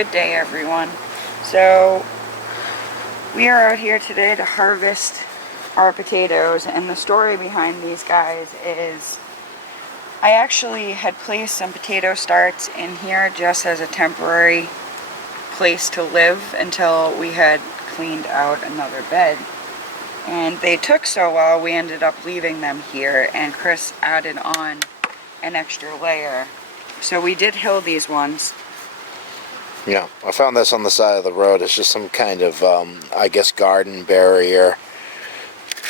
Good day, everyone. So we are out here today to harvest our potatoes, and the story behind these guys is I actually had placed some potato starts in here just as a temporary place to live until we had cleaned out another bed. And they took so well, we ended up leaving them here, and Chris added on an extra layer. So we did hill these ones. Yeah, I found this on the side of the road. It's just some kind of, I guess, garden barrier.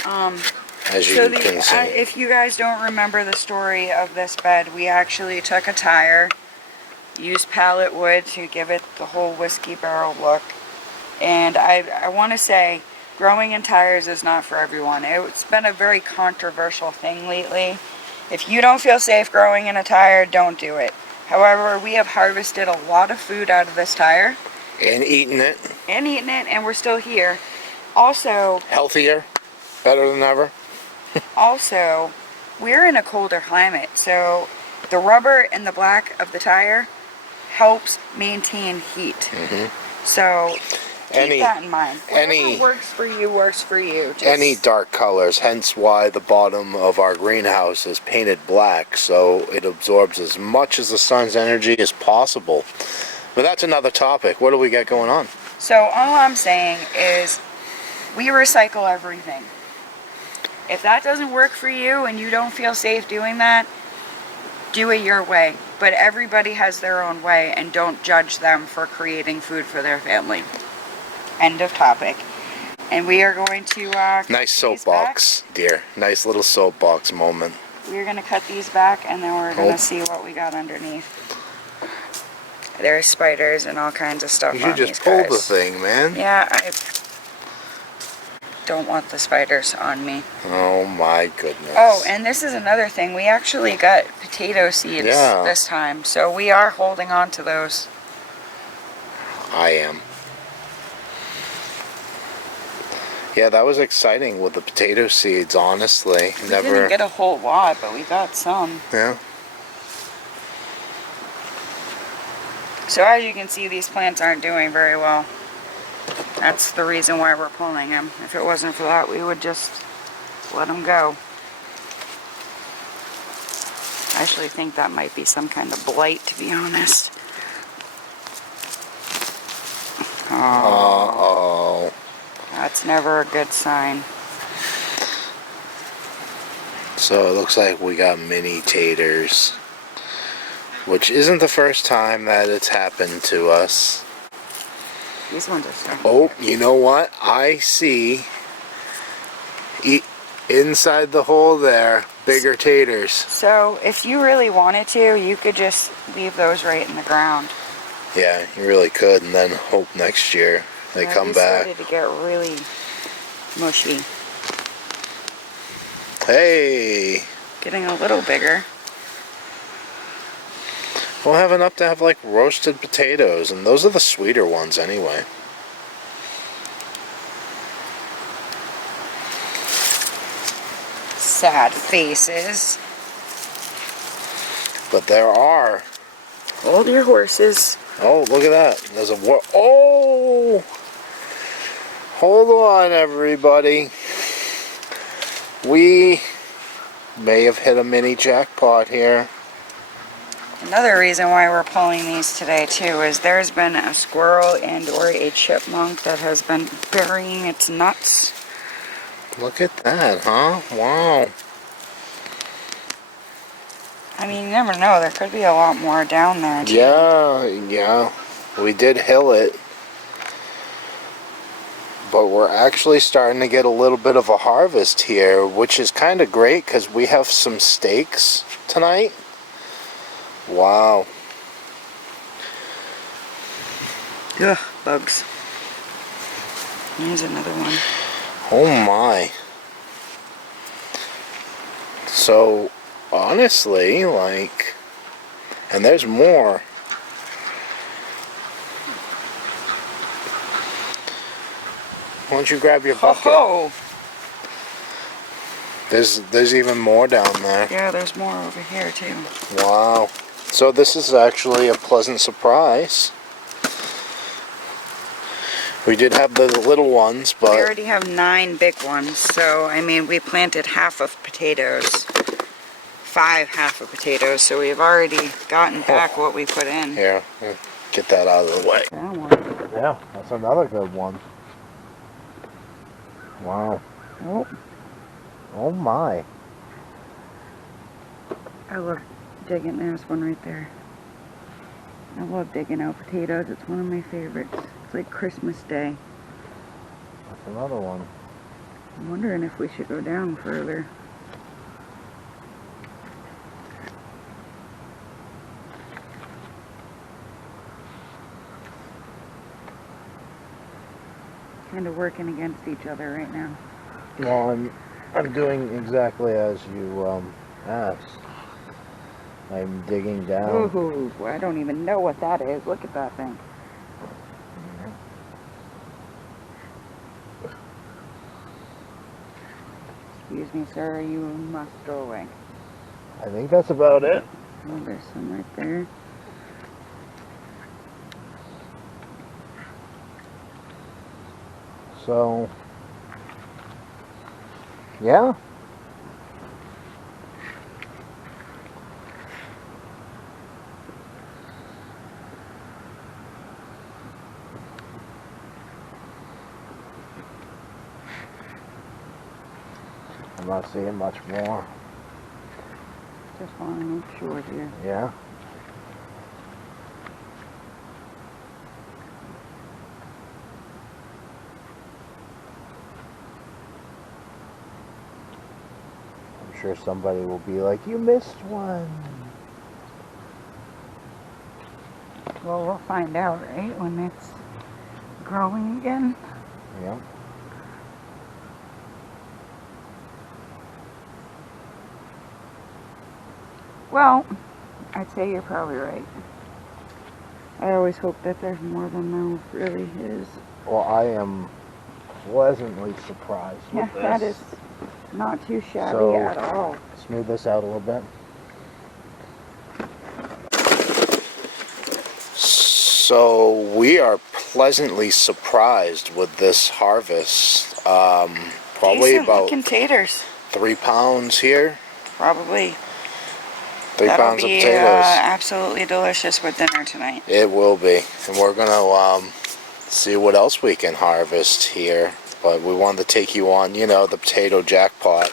As you can see. If you guys don't remember the story of this bed, we actually took a tire, used pallet wood to give it the whole whiskey barrel look. And I want to say, growing in tires is not for everyone. It's been a very controversial thing lately. If you don't feel safe growing in a tire, don't do it. However, we have harvested a lot of food out of this tire. And eaten it. And we're still here. Also... healthier. Better than ever. Also, we're in a colder climate, so the rubber and the black of the tire helps maintain heat. So... keep that in mind. Whatever works for you, works for you. Any dark colors, hence why the bottom of our greenhouse is painted black, so it absorbs as much of the sun's energy as possible. But that's another topic. What do we got going on? So all I'm saying is we recycle everything. If that doesn't work for you and you don't feel safe doing that, do it your way. But everybody has their own way, and don't judge them for creating food for their family. End of topic. And we are going to nice soapbox, dear. Nice little soapbox moment. We're going to cut these back, and then we're going to see what we got underneath. There's spiders and all kinds of stuff on these guys. You just pulled the thing, man. Yeah, I don't want the spiders on me. Oh my goodness. Oh, and this is another thing. We actually got potato seeds this time, so we are holding on to those. I am. Yeah, that was exciting with the potato seeds, honestly. We didn't get a whole lot, but we got some. Yeah. So as you can see, these plants aren't doing very well. That's the reason why we're pulling them. If it wasn't for that, we would just let them go. I actually think that might be some kind of blight, to be honest. Uh-oh. That's never a good sign. So it looks like we got mini taters, which isn't the first time that it's happened to us. These ones are starting. Oh, you know what? I see inside the hole there, bigger taters. So if you really wanted to, you could just leave those right in the ground. Yeah, you really could, and then hope next year they come back. Started to get really mushy. Hey! Getting a little bigger. We'll have enough to have like roasted potatoes, and those are the sweeter ones anyway. Sad faces. But there are. Hold your horses. Oh, look at that. There's a oh! Hold on, everybody. We may have hit a mini jackpot here. Another reason why we're pulling these today too is there's been a squirrel and or a chipmunk that has been burying its nuts. Look at that, huh? Wow. I mean, you never know. There could be a lot more down there too. Yeah. We did hill it. But we're actually starting to get a little bit of a harvest here, which is kind of great because we have some steaks tonight. Wow. Ugh, bugs. Here's another one. Oh my. So, honestly, like, and there's more. Why don't you grab your bucket? Oh! There's even more down there. Yeah, there's more over here too. Wow. So this is actually a pleasant surprise. We did have the little ones, We but already have 9 big ones, so I mean we planted half of potatoes. 5 half of potatoes, so we've already gotten back what we put in. here, get that out of the way. That one. Yeah, that's another good one. Wow. Oh, Oh my. I love digging. There's one right there. I love digging out potatoes. It's one of my favorites. It's like Christmas Day. That's another one. I'm wondering if we should go down further. Kind of working against each other right now. Well, I'm doing exactly as you asked. I'm digging down. Ooh, I don't even know what that is. Look at that thing. Excuse me, sir. You must go away. I think that's about it. Oh, there's some right there. So, yeah. I'm not seeing much more. Just want to make sure here. Yeah. I'm sure somebody will be like, you missed one. Well, we'll find out, right, when it's growing again. Yeah. Well, I'd say you're probably right. I always hope that there's more than there really is. Well, I am pleasantly surprised Yeah, with this. that is not too shabby So, at all. Smooth this out a little bit. So we are pleasantly surprised with this harvest. Probably Decent about looking taters. 3 pounds here. Probably. 3 That'll pounds of be potatoes. absolutely delicious with dinner tonight. It will be, and we're gonna see what else we can harvest here. But we wanted to take you on, you know, the potato jackpot.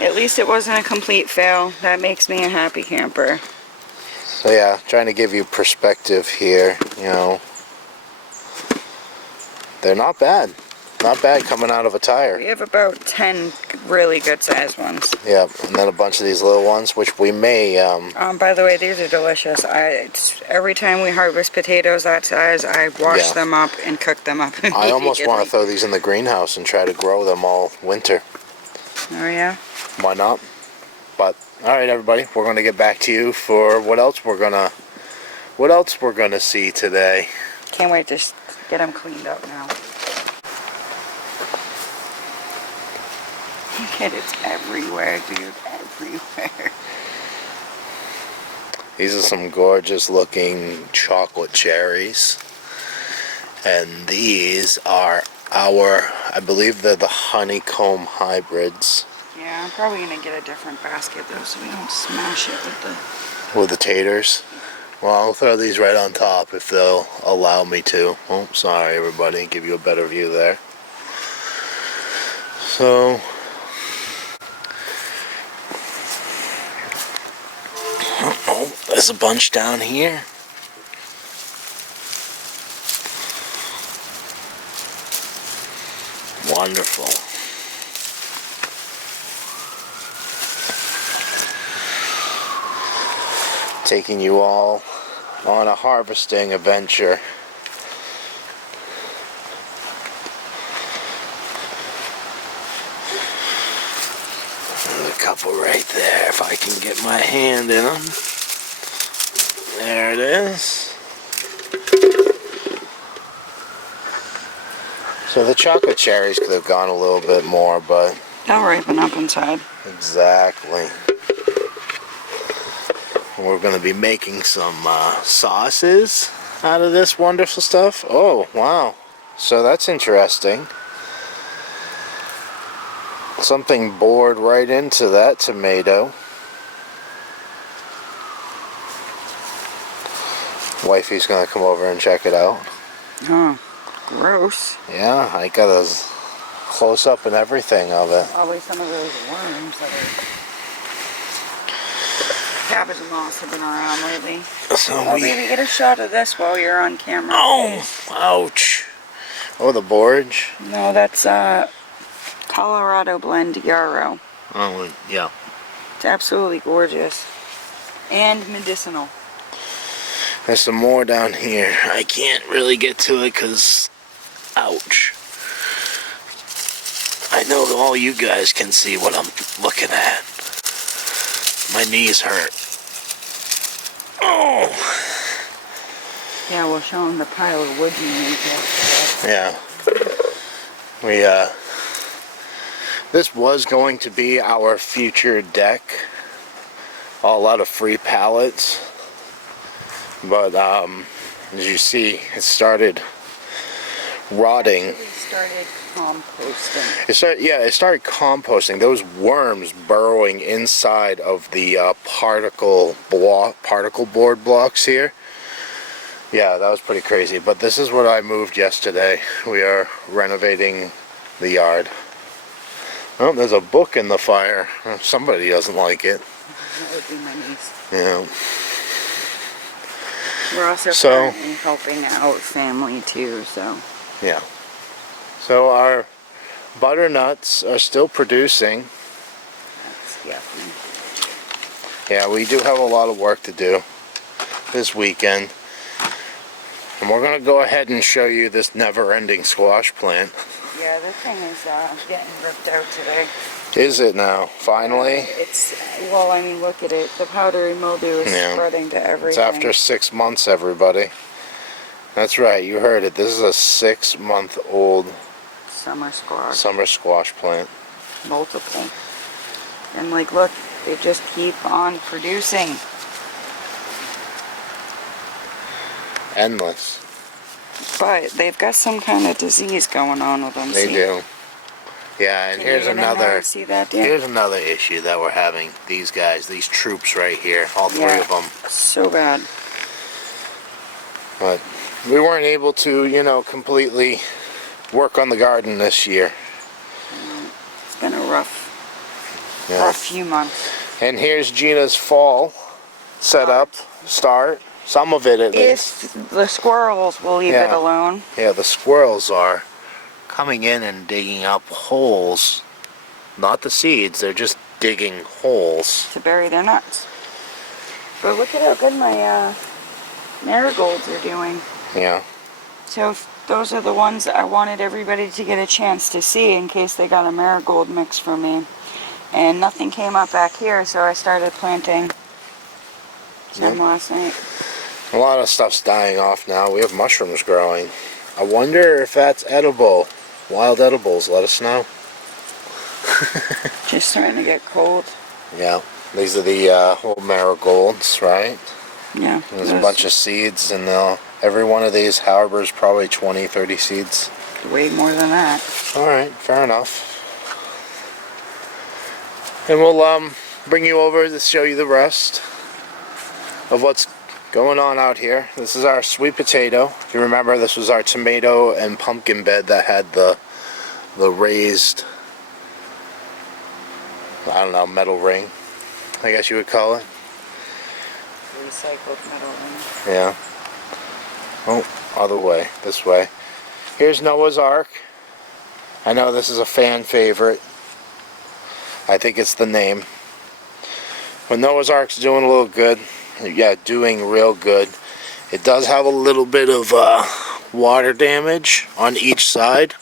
At least it wasn't a complete fail. That makes me a happy camper. So yeah, trying to give you perspective here. You know, they're not bad. Not bad coming out of a tire. We have about 10 really good sized ones. Yeah, and then a bunch of these little ones, which we may. By the way, these are delicious. Every time we harvest potatoes that size, I wash them up and cook them up. I almost want to throw these in the greenhouse and try to grow them all winter. Oh yeah? Why not? But all right, everybody, we're going to get back to you for what else we're gonna see today. Can't wait to get them cleaned up now. Look at it's everywhere, dude. Everywhere. These are some gorgeous looking chocolate cherries. And these are I believe they're the honeycomb hybrids. Yeah, I'm probably going to get a different basket though so we don't smash it with With the taters. Well, I'll throw these right on top if they'll allow me to. Oh, sorry everybody, give you a better view there. So, oh, there's a bunch down here. Wonderful. Taking you all on a harvesting adventure. There's a couple right there if I can get my hand in them. There it is. So the chocolate cherries could have gone a little bit more, but... they'll ripen up inside. Exactly. We're going to be making some sauces out of this wonderful stuff. Oh, wow. So that's interesting. Something bored right into that tomato. Wifey's gonna come over and check it out. Oh, gross. Yeah, I got a close up and everything of it. Probably some of those worms that are cabbage moss have been around lately. So Oh, baby, get a shot of this while you're on camera. Oh, ouch. Oh, the borage? No, that's Colorado blend yarrow. Oh, yeah. It's absolutely gorgeous. And medicinal. There's some more down here. I can't really get to it because, ouch. I know all you guys can see what I'm looking at. My knees hurt. Oh! Yeah, we'll show them the pile of wood you made yesterday. Yeah. This was going to be our future deck. A lot of free pallets. But, as you see, it started rotting. It started composting. It started composting. Those worms burrowing inside of the particle board blocks here. Yeah, that was pretty crazy. But this is what I moved yesterday. We are renovating the yard. Oh, there's a book in the fire. Somebody doesn't like it. That would be my niece. Yeah. We're also currently helping out family too, so. Yeah. So our butternuts are still producing. That's yucky. Yeah, we do have a lot of work to do this weekend. And we're going to go ahead and show you this never-ending squash plant. Yeah, the thing is getting ripped out today. Is it now? Finally? Well, I mean, look at it. The powdery mildew is spreading to everything. It's after 6 months, everybody. That's right, you heard it. This is a 6-month-old summer squash plant. Multiple. And like, look, they just keep on producing. Endless. But they've got some kind of disease going on with them. They do. Yeah, and here's another. See that, dear? Here's another issue that we're having. These guys, these troops right here, all three of them. So bad. But we weren't able to, completely work on the garden this year. It's been a rough few months. And here's Gina's fall start. Some of it at least. If the squirrels will leave it alone. Yeah, the squirrels are coming in and digging up holes. Not the seeds, they're just digging holes. To bury their nuts. But look at how good my marigolds are doing. Yeah. So those are the ones that I wanted everybody to get a chance to see in case they got a marigold mix from me. And nothing came up back here, so I started planting some last night. A lot of stuff's dying off now. We have mushrooms growing. I wonder if that's edible. Wild edibles, let us know. Just starting to get cold. Yeah. These are the whole marigolds, right? Yeah. There's a bunch of seeds, and every one of these harbors probably 20, 30 seeds. Way more than that. Alright, fair enough. And we'll bring you over to show you the rest of what's going on out here. This is our sweet potato. If you remember, this was our tomato and pumpkin bed that had the raised, I don't know, metal ring, I guess you would call it. Recycled metal ring. Yeah. Oh, other way, this way. Here's Noah's Ark. I know this is a fan favorite. I think it's the name. But Noah's Ark's doing a little good. Yeah, doing real good. It does have a little bit of water damage on each side,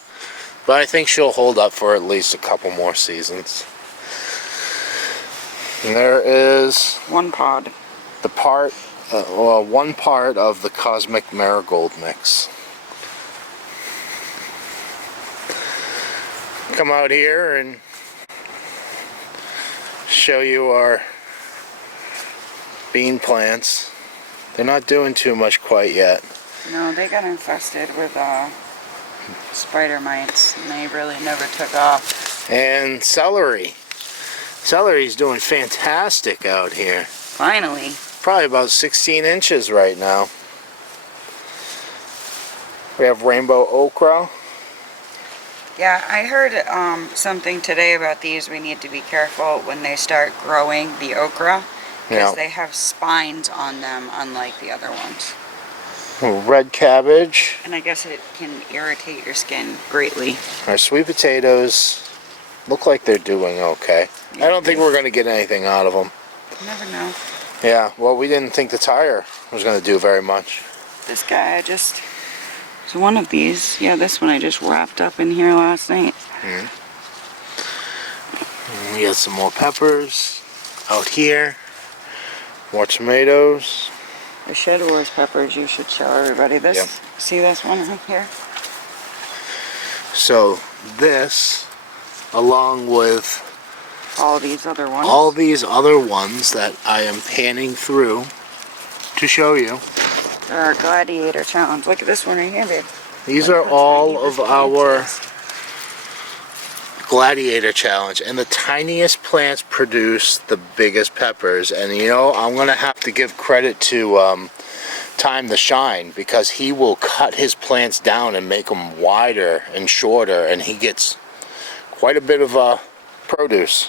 but I think she'll hold up for at least a couple more seasons. And there is one pod. One part of the Cosmic Marigold mix. Come out here and show you our bean plants. They're not doing too much quite yet. No, they got infested with spider mites, and they really never took off. And celery. Celery's doing fantastic out here. Finally. Probably about 16 inches right now. We have rainbow okra. Yeah, I heard something today about these. We need to be careful when they start growing, the okra, because they have spines on them, unlike the other ones. Red cabbage. And I guess it can irritate your skin greatly. Our sweet potatoes look like they're doing okay. Yeah, I don't think we're going to get anything out of them. You never know. Yeah, well, we didn't think the tire was going to do very much. This guy, it's one of these. Yeah, this one I just wrapped up in here last night. We got some more peppers out here. More tomatoes. The SHEDWARS peppers you should show everybody. See this one right here? So this, along with all these other ones that I am panning through to show you. They're our gladiator challenge. Look at this one right here, babe. These are all of our gladiator challenge, and the tiniest plants produce the biggest peppers. And you know, I'm gonna have to give credit to Time to Shine, because he will cut his plants down and make them wider and shorter, and he gets quite a bit of produce.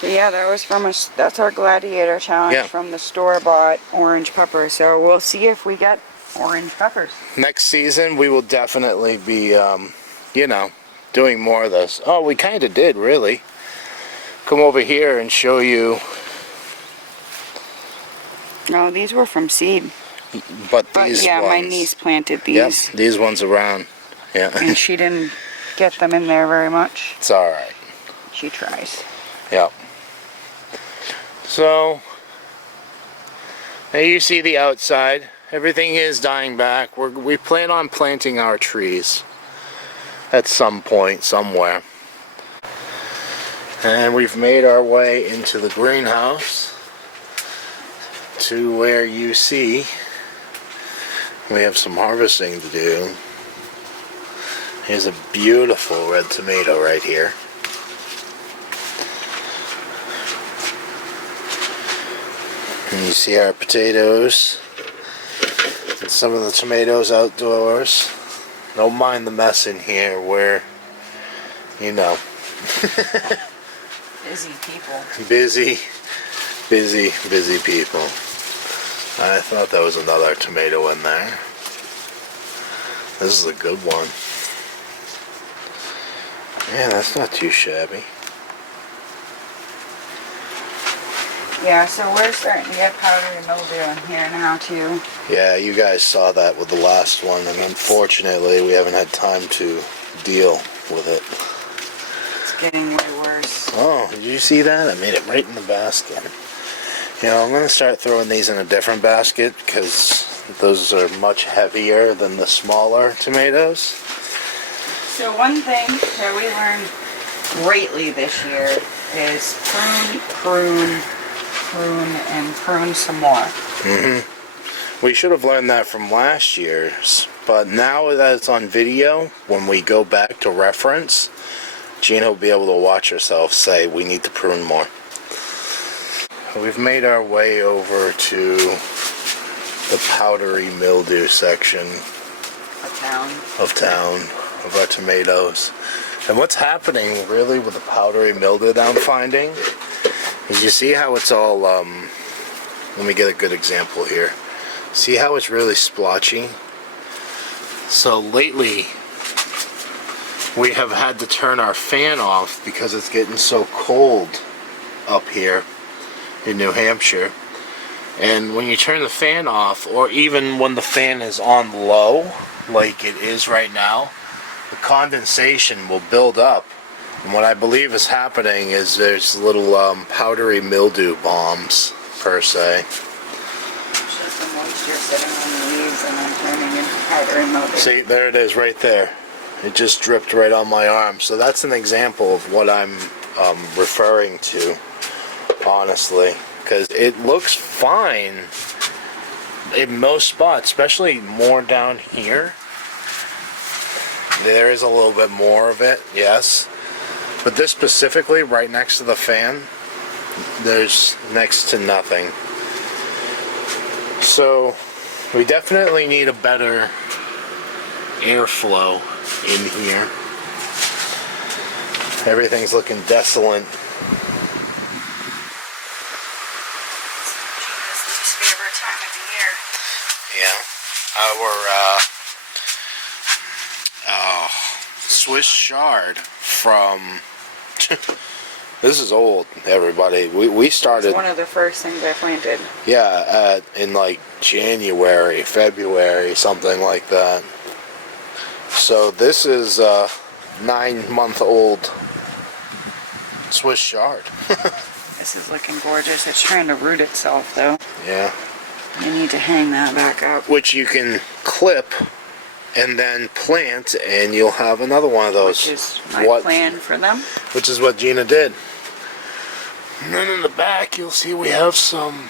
But yeah, that was from that's our gladiator challenge from the store-bought orange pepper. So we'll see if we get orange peppers. Next season we will definitely be you know, doing more of this. Oh, we kind of did, really. Come over here and show you. No, these were from seed. But these yeah, ones, my niece planted these. Yep, these ones around. Yeah. And she didn't get them in there very much. It's alright. She tries. Yep. So, there you see the outside. Everything is dying back. We plan on planting our trees at some point, somewhere. And we've made our way into the greenhouse to where you see we have some harvesting to do. Here's a beautiful red tomato right here. And you see our potatoes and some of the tomatoes outdoors. Don't mind the mess in here where, you know. Busy people. Busy people. I thought that was another tomato in there. This is a good one. Yeah, that's not too shabby. Yeah, so we're starting to get powdery mildew in here now too. Yeah, you guys saw that with the last one, and unfortunately we haven't had time to deal with it. It's getting way worse. Oh, did you see that? I made it right in the basket. You know, I'm going to start throwing these in a different basket because those are much heavier than the smaller tomatoes. So one thing that we learned greatly this year is prune, and prune some more. We should have learned that from last year's, but now that it's on video, when we go back to reference, Gina will be able to watch herself say we need to prune more. We've made our way over to the powdery mildew section of town of our tomatoes. And what's happening really with the powdery mildew that I'm finding is, you see how it's all, let me get a good example here. See how it's really splotchy? So lately we have had to turn our fan off because it's getting so cold up here in New Hampshire. And when you turn the fan off, or even when the fan is on low, like it is right now, the condensation will build up. And what I believe is happening is there's little powdery mildew bombs, per se. It's just the moisture sitting on the leaves and then turning into powdery mildew. See, there it is right there. It just dripped right on my arm. So that's an example of what I'm referring to, honestly. Because it looks fine in most spots, especially more down here, there is a little bit more of it, yes. But this specifically, right next to the fan, there's next to nothing. So we definitely need a better airflow in here. Everything's looking desolate. Gina's least favorite time of the year. Yeah. Our Swiss chard from this is old, everybody. We started. It's one of the first things I planted. Yeah, in like January, February, something like that. So this is a 9-month-old Swiss chard. This is looking gorgeous. It's trying to root itself, though. Yeah. You need to hang that back up. Which you can clip and then plant, and you'll have another one of those. Which is my plan for them. Which is what Gina did. And then in the back, you'll see we have some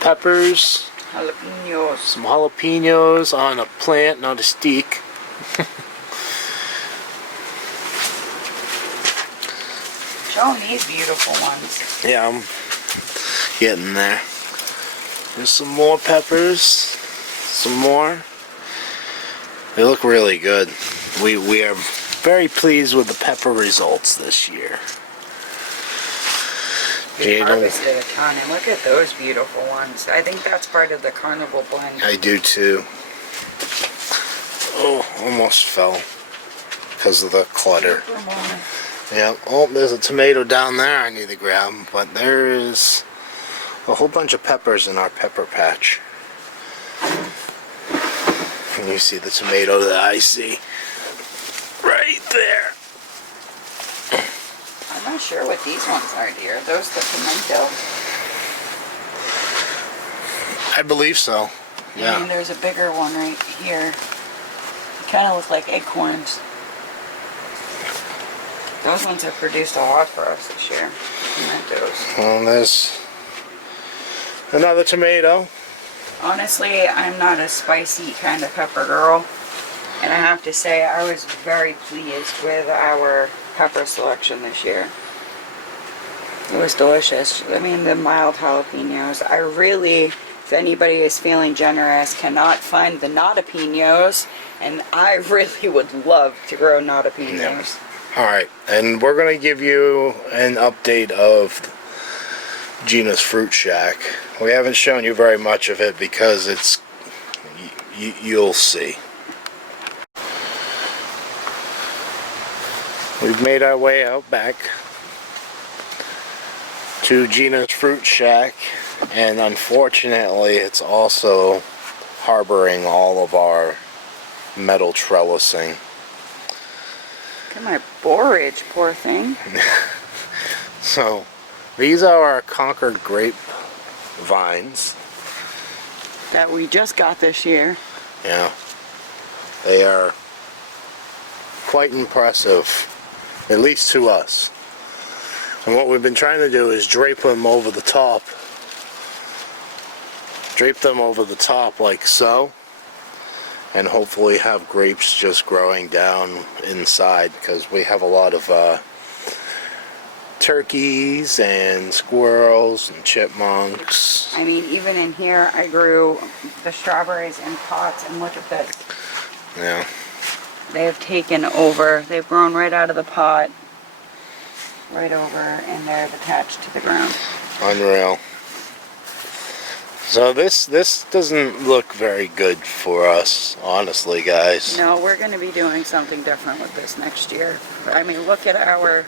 peppers. Jalapenos. Some jalapenos on a plant, not a stick. Show them these beautiful ones. Yeah, I'm getting there. There's some more peppers. Some more. They look really good. We are very pleased with the pepper results this year. We harvested a ton, and look at those beautiful ones. I think that's part of the carnival blend. I do too. Oh, almost fell because of the clutter. Yeah. Oh, there's a tomato down there I need to grab, but there is a whole bunch of peppers in our pepper patch. And you see the tomato that I see right there. I'm not sure what these ones are, dear. Are those the pimento? I believe so. Yeah. I mean, there's a bigger one right here. They kind of look like acorns. Those ones have produced a lot for us this year. Pimentos. Well, there's another tomato. Honestly, I'm not a spicy kind of pepper girl. And I have to say, I was very pleased with our pepper selection this year. It was delicious. I mean, the mild jalapenos. I really, if anybody is feeling generous, cannot find the nadapinos. And I really would love to grow nadapinos. Yeah. Alright, and we're going to give you an update of Gina's Fruit Shack. We haven't shown you very much of it because it's, you'll see. We've made our way out back to Gina's Fruit Shack, and unfortunately it's also harboring all of our metal trellising. Look at my borage, poor thing. So, these are our Concord grape vines. That we just got this year. Yeah. They are quite impressive, at least to us. And what we've been trying to do is drape them over the top. Drape them over the top like so. And hopefully have grapes just growing down inside, because we have a lot of turkeys and squirrels and chipmunks. I mean, even in here, I grew the strawberries in pots, and look at this. Yeah. They have taken over. They've grown right out of the pot, right over, and they're attached to the ground. Unreal. So this doesn't look very good for us, honestly, guys. No, we're going to be doing something different with this next year. I mean, look at our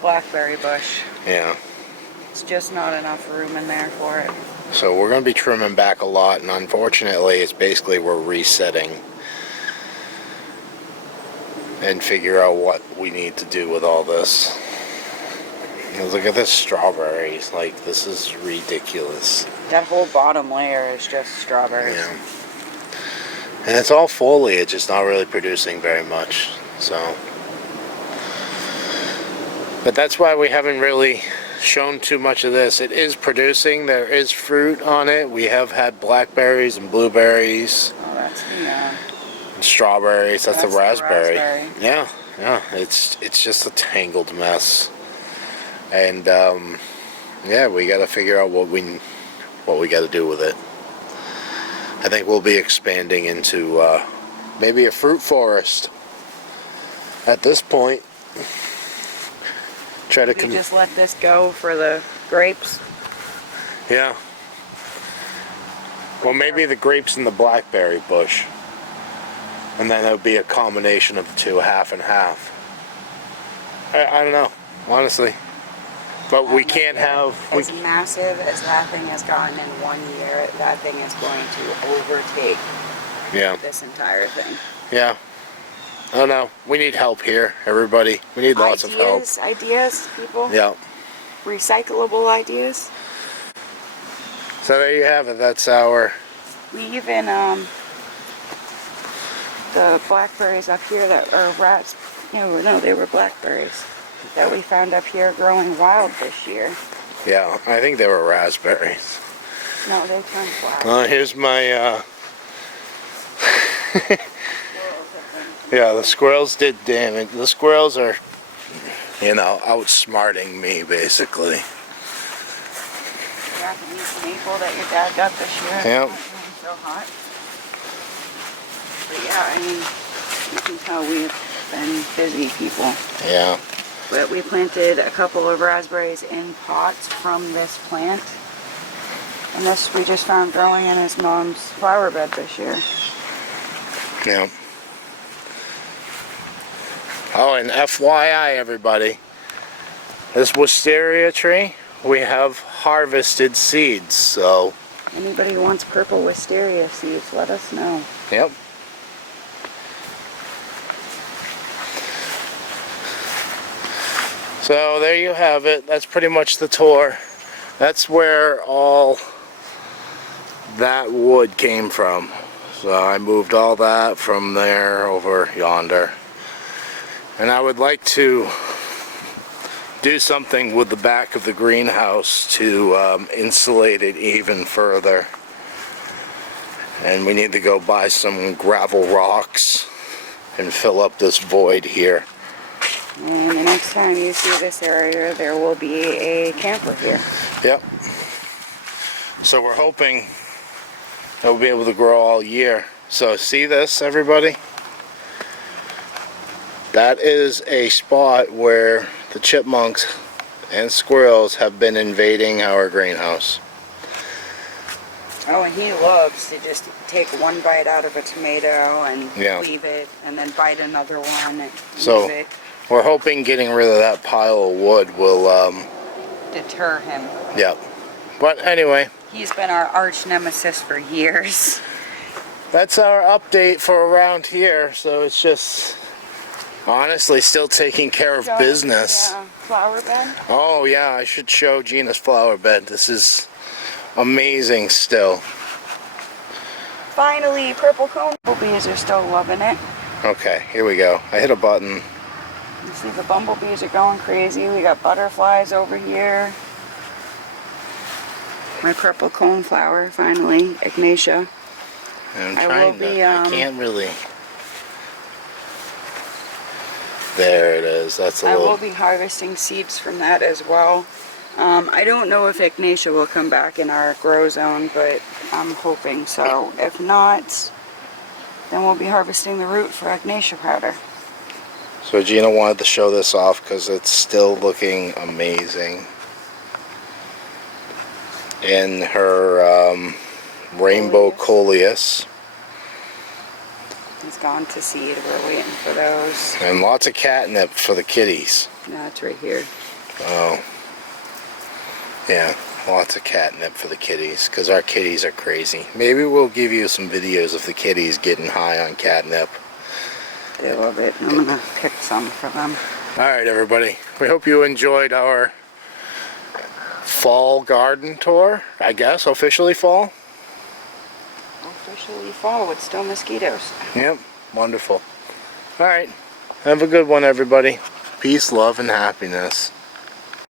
blackberry bush. Yeah. It's just not enough room in there for it. So we're going to be trimming back a lot, and unfortunately it's basically we're resetting and figure out what we need to do with all this. Look at this strawberries. Like, this is ridiculous. That whole bottom layer is just strawberries. Yeah. And it's all foliage. It's not really producing very much. So, but that's why we haven't really shown too much of this. It is producing. There is fruit on it. We have had blackberries and blueberries. Oh, that's the And strawberries. That's the raspberry. Yeah, yeah. It's just a tangled mess. And yeah, we got to figure out what we got to do with it. I think we'll be expanding into maybe a fruit forest at this point. Try to just let this go for the grapes. Yeah. Well, maybe the grapes and the blackberry bush, and then it would be a combination of the two, half and half. I don't know, honestly. But we can't have... As massive as that thing has gotten in 1 year, that thing is going to overtake this entire thing. Yeah. I don't know. We need help here, everybody. We need lots of help. Ideas, people. Yeah. Recyclable ideas. So there you have it. That's our... We even, the blackberries up here that are rats, no, they were blackberries that we found up here growing wild this year. Yeah, I think they were raspberries. No, they turned wild. Here's my, yeah, the squirrels did damage. The squirrels are, outsmarting me, basically. Yeah, the maple that your dad got this year. Yep. It's so hot. But yeah, I mean, you can tell we've been busy people. Yeah. But we planted a couple of raspberries in pots from this plant. And this we just found growing in his mom's flower bed this year. Yeah. Oh, and FYI, everybody, this wisteria tree, we have harvested seeds, so... Anybody who wants purple wisteria seeds, let us know. Yep. So there you have it. That's pretty much the tour. That's where all that wood came from. So I moved all that from there over yonder. And I would like to do something with the back of the greenhouse to insulate it even further. And we need to go buy some gravel rocks and fill up this void here. And the next time you see this area, there will be a camper here. Yep. So we're hoping that we'll be able to grow all year. So see this, everybody? That is a spot where the chipmunks and squirrels have been invading our greenhouse. Oh, and he loves to just take one bite out of a tomato and leave it, and then bite another one and leave it. We're hoping getting rid of that pile of wood will deter him. Yep. But anyway, he's been our arch nemesis for years. That's our update for around here. So it's just honestly still taking care of business. Yeah, flower bed. Oh yeah, I should show Gina's flower bed. This is amazing still. Finally, purple cone. Bumblebees are still loving it. Okay, here we go. I hit a button. You see the bumblebees are going crazy. We got butterflies over here. My purple coneflower, finally, Ignatia. I'm trying to, I can't really. There it is. That's a little... I will be harvesting seeds from that as well. I don't know if Ignatia will come back in our grow zone, but I'm hoping so. If not, then we'll be harvesting the root for Ignatia powder. So Gina wanted to show this off because it's still looking amazing. In her rainbow coleus. He's gone to seed. We're waiting for those. And lots of catnip for the kitties. No, it's right here. Oh. Yeah, lots of catnip for the kitties because our kitties are crazy. Maybe we'll give you some videos of the kitties getting high on catnip. They love it. I'm going to pick some for them. Alright everybody, we hope you enjoyed our fall garden tour, I guess, officially fall. Officially fall with still mosquitoes. Yep, wonderful. Alright, have a good one everybody. Peace, love, and happiness.